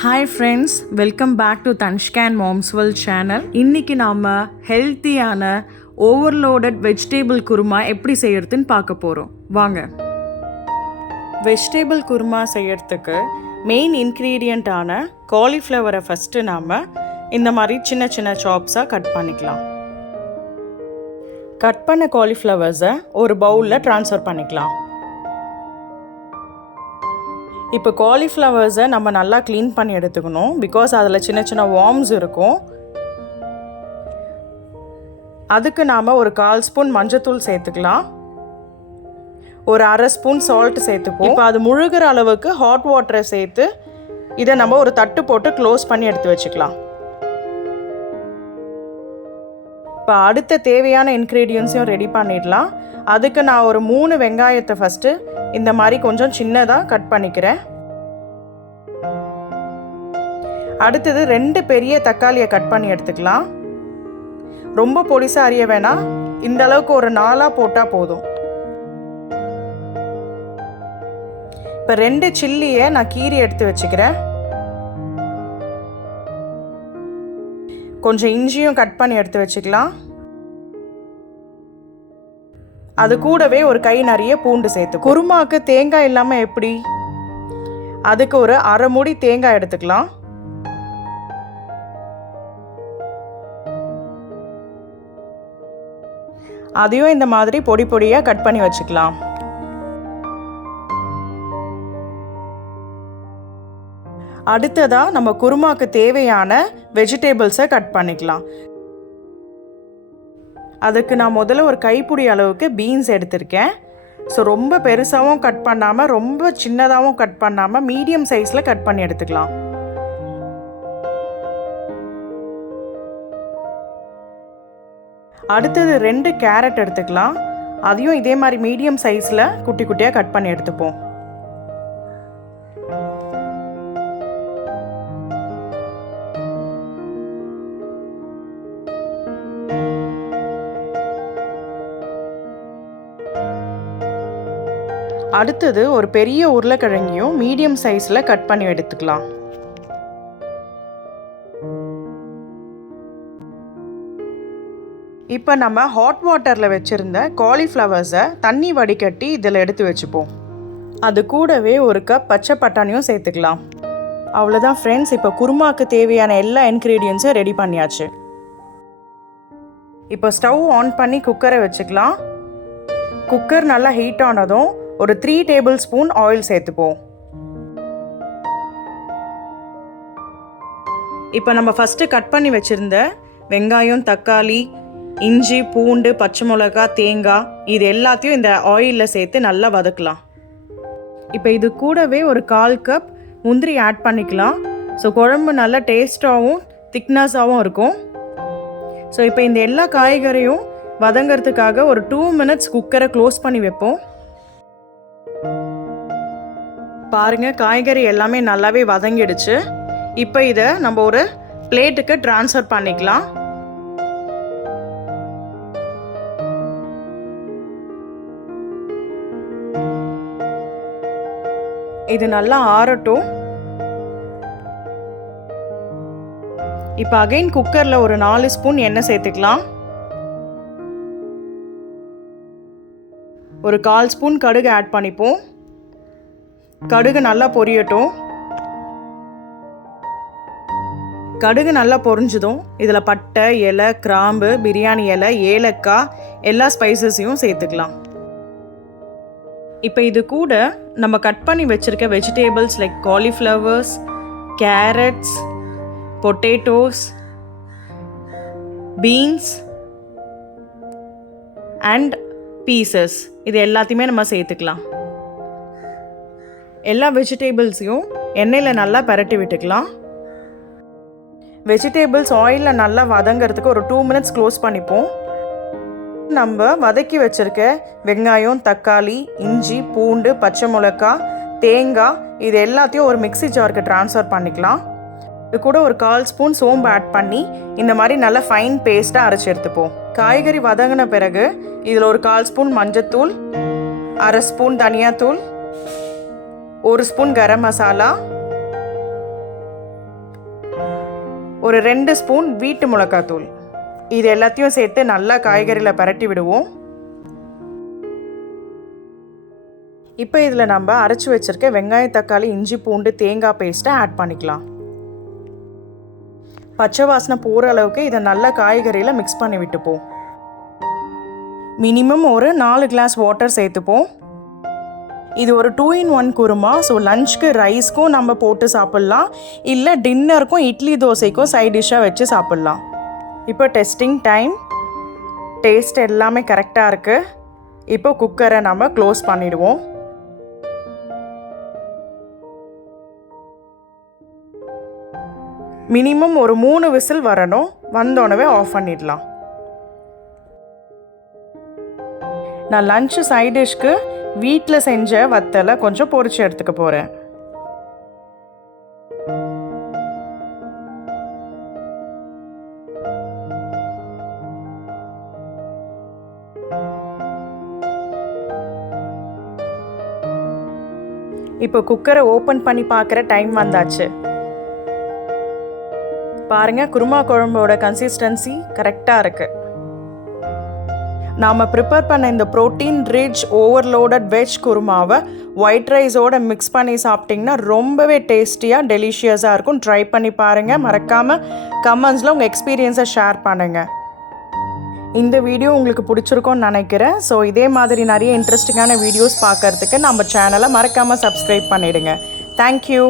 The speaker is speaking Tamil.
Hi friends, welcome back to Dhanshka and moms world channel. இன்றைக்கி நாம் ஹெல்த்தியான ஓவர்லோடட் வெஜிடேபிள் குருமா எப்படி செய்யறதுன்னு பார்க்க போகிறோம். வாங்க. வெஜிடேபிள் குருமா செய்யறதுக்கு மெயின் இன்க்ரீடியண்ட்டான காலிஃப்ளவரை ஃபஸ்ட்டு நாம் இந்த மாதிரி சின்ன சின்ன சாப்ஸாக கட் பண்ணிக்கலாம். கட் பண்ண காலிஃப்ளவர்ஸை ஒரு பவுலில் ட்ரான்ஸ்ஃபர் பண்ணிக்கலாம். இப்போ காலிஃப்ளவர்ஸை நம்ம நல்லா க்ளீன் பண்ணி எடுத்துக்கணும். பிகாஸ் அதில் சின்ன சின்ன வார்ம்ஸ் இருக்கும். அதுக்கு நாம் ஒரு 1/4 ஸ்பூன் மஞ்சத்தூள் சேர்த்துக்கலாம். ஒரு 1/2 ஸ்பூன் சால்ட் சேர்த்துப்போம். இப்போ அது முழுகிற அளவுக்கு ஹாட் வாட்டரை சேர்த்து இதை நம்ம ஒரு தட்டு போட்டு க்ளோஸ் பண்ணி எடுத்து வச்சுக்கலாம். இப்போ அடுத்த தேவையான இன்க்ரீடியன்ஸையும் ரெடி பண்ணிடலாம். அதுக்கு நான் ஒரு 3 வெங்காயத்தை ஃபஸ்ட்டு இந்த மாதிரி கொஞ்சம் சின்னதாக கட் பண்ணிக்கிறேன். அடுத்தது 2 பெரிய தக்காளியை கட் பண்ணி எடுத்துக்கலாம். ரொம்ப பொடிசாக அரிய வேணாம், இந்த அளவுக்கு ஒரு 4 போட்டால் போதும். இப்போ 2 சில்லியை நான் கீரி எடுத்து வச்சுக்கிறேன். கொஞ்சம் இஞ்சியும் கட் பண்ணி எடுத்து வச்சுக்கலாம். அது கூடவே ஒரு கை நிறைய பூண்டு சேர்த்து. குருமாவுக்கு தேங்காய் இல்லாமல் எப்படி? அதுக்கு ஒரு 1/2 மூடி தேங்காய் எடுத்துக்கலாம். அதையும் இந்த மாதிரி பொடி பொடியாக கட் பண்ணி வச்சுக்கலாம். அடுத்ததாக நம்ம குருமாவுக்கு தேவையான வெஜிடேபிள்ஸை கட் பண்ணிக்கலாம். அதுக்கு நான் முதல்ல ஒரு கைப்பிடி அளவுக்கு பீன்ஸ் எடுத்திருக்கேன். ஸோ ரொம்ப பெருசாகவும் கட் பண்ணாமல் ரொம்ப சின்னதாகவும் கட் பண்ணாமல் மீடியம் சைஸில் கட் பண்ணி எடுத்துக்கலாம். அடுத்தது 2 கேரட் எடுத்துக்கலாம். அதையும் இதே மாதிரி மீடியம் சைஸில் குட்டி குட்டியாக கட் பண்ணி எடுத்துப்போம். அடுத்தது ஒரு பெரிய உருளைக்கிழங்கையும் மீடியம் சைஸில் கட் பண்ணி எடுத்துக்கலாம். இப்போ நம்ம ஹாட் வாட்டரில் வச்சுருந்த காலிஃப்ளவர்ஸை தண்ணி வடிகட்டி இதில் எடுத்து வச்சுப்போம். அது கூடவே ஒரு கப் பச்சை பட்டாணியும் சேர்த்துக்கலாம். அவ்வளோதான் ஃப்ரெண்ட்ஸ், இப்போ குருமாவுக்கு தேவையான எல்லா இன்க்ரீடியன்ஸும் ரெடி பண்ணியாச்சு. இப்போ ஸ்டவ் ஆன் பண்ணி குக்கரை வச்சுக்கலாம். குக்கர் நல்லா ஹீட் ஆனதும் ஒரு 3 டேபிள் ஸ்பூன் ஆயில் சேர்த்துப்போம். இப்போ நம்ம ஃபஸ்ட்டு கட் பண்ணி வச்சுருந்த வெங்காயம், தக்காளி, இஞ்சி, பூண்டு, பச்சை மிளகாய், தேங்காய் இது எல்லாத்தையும் இந்த ஆயிலில் சேர்த்து நல்லா வதக்கலாம். இப்போ இது கூடவே ஒரு 1/4 கப் முந்திரி ஆட் பண்ணிக்கலாம். ஸோ குழம்பு நல்லா டேஸ்ட்டாகவும் திக்னஸாகவும் இருக்கும். ஸோ இப்போ இந்த எல்லா காய்கறியும் வதங்கிறதுக்காக ஒரு 2 மினிட்ஸ் குக்கரை க்ளோஸ் பண்ணி வைப்போம். பாருங்கள், காய்கறி எல்லாமே நல்லாவே வதங்கிடுச்சு. இப்போ இதை நம்ம ஒரு பிளேட்டுக்கு ட்ரான்ஸ்ஃபர் பண்ணிக்கலாம். இது நல்லா ஆறட்டும். இப்போ அகைன் குக்கரில் ஒரு 4 ஸ்பூன் எண்ணெய் சேர்த்துக்கலாம். ஒரு 1/4 ஸ்பூன் கடுகு ஆட் பண்ணிப்போம். கடுகு நல்லா பொரியட்டும். கடுகு நல்லா பொரிஞ்சதும் இதில் பட்டை, இலை, கிராம்பு, பிரியாணி இலை, ஏலக்காய் எல்லா ஸ்பைசஸையும் சேர்த்துக்கலாம். இப்போ இது கூட நம்ம கட் பண்ணி வச்சுருக்க vegetables like cauliflowers, carrots, potatoes, beans and pieces இது எல்லாத்தையுமே நம்ம சேர்த்துக்கலாம். எல்லா வெஜிடேபிள்ஸையும் எண்ணெயில் நல்லா பரட்டி விட்டுக்கலாம். வெஜிடேபிள்ஸ் ஆயிலில் நல்லா வதங்கிறதுக்கு ஒரு 2 மினிட்ஸ் க்ளோஸ் பண்ணிப்போம். நம்ம வதக்கி வச்சுருக்க வெங்காயம், தக்காளி, இஞ்சி, பூண்டு, பச்சை மிளகாய், தேங்காய் இது எல்லாத்தையும் ஒரு மிக்ஸி ஜாருக்கு ட்ரான்ஸ்ஃபர் பண்ணிக்கலாம். இது கூட ஒரு 1/4 ஸ்பூன் சோம்பு ஆட் பண்ணி இந்த மாதிரி நல்லா ஃபைன் பேஸ்ட்டாக அரைச்சி எடுத்துப்போம். காய்கறி வதங்கின பிறகு இதில் ஒரு 1/4 ஸ்பூன் மஞ்சத்தூள், 1/2 ஸ்பூன் தனியாத்தூள், 1 ஸ்பூன் கரம் மசாலா, ஒரு 2 ஸ்பூன் வீட்டு மிளகாத்தூள். இது எல்லாத்தையும் சேர்த்து நல்லா காய்கறியில் பரட்டி விடுவோம். இப்போ இதில் நம்ம அரைச்சி வச்சுருக்க வெங்காயம், தக்காளி, இஞ்சி, பூண்டு, தேங்காய் பேஸ்ட்டை ஆட் பண்ணிக்கலாம். பச்சை வாசனை போகிற அளவுக்கு இதை நல்லா காய்கறியில் மிக்ஸ் பண்ணி விட்டுப்போம். மினிமம் ஒரு 4 கிளாஸ் வாட்டர் சேர்த்துப்போம். இது ஒரு 2-in-1 குருமா. ஸோ லஞ்சுக்கு ரைஸ்க்கும் நம்ம போட்டு சாப்பிட்லாம், இல்லை டின்னருக்கும் இட்லி தோசைக்கும் சைட் டிஷ்ஷாக வச்சு சாப்பிட்லாம். இப்போ டெஸ்டிங் டைம். டேஸ்ட் எல்லாமே கரெக்டாக இருக்குது. இப்போ குக்கரை நம்ம க்ளோஸ் பண்ணிடுவோம். மினிமம் ஒரு 3 விசில் வரணும். வந்தோடனே ஆஃப் பண்ணிடலாம். நான் லஞ்சு சைட் டிஷ்க்கு வீட்டில் செஞ்ச வத்தலை கொஞ்சம் பொரிச்சு எடுத்துக்க போகிறேன். இப்போ குக்கரை ஓப்பன் பண்ணி பார்க்குற டைம் வந்தாச்சு. பாருங்கள், குருமா குழம்போட கன்சிஸ்டன்சி கரெக்டாக இருக்குது. நாம் ப்ரிப்பேர் பண்ண இந்த ப்ரோட்டீன் ரிச் ஓவர்லோடட் வெஜ் குருமாவை ஒயிட் ரைஸோடு மிக்ஸ் பண்ணி சாப்பிட்டிங்கன்னா ரொம்பவே டேஸ்டியாக டெலிஷியஸாக இருக்கும். ட்ரை பண்ணி பாருங்கள். மறக்காமல் கமெண்ட்ஸில் உங்கள் எக்ஸ்பீரியன்ஸை ஷேர் பண்ணுங்கள். இந்த வீடியோ உங்களுக்கு பிடிச்சிருக்கோன்னு நினைக்கிறேன். ஸோ இதே மாதிரி நிறைய இன்ட்ரெஸ்டிங்கான வீடியோஸ் பார்க்குறதுக்கு நம்ம சேனலை மறக்காமல் சப்ஸ்கிரைப் பண்ணிவிடுங்க. தேங்க்யூ.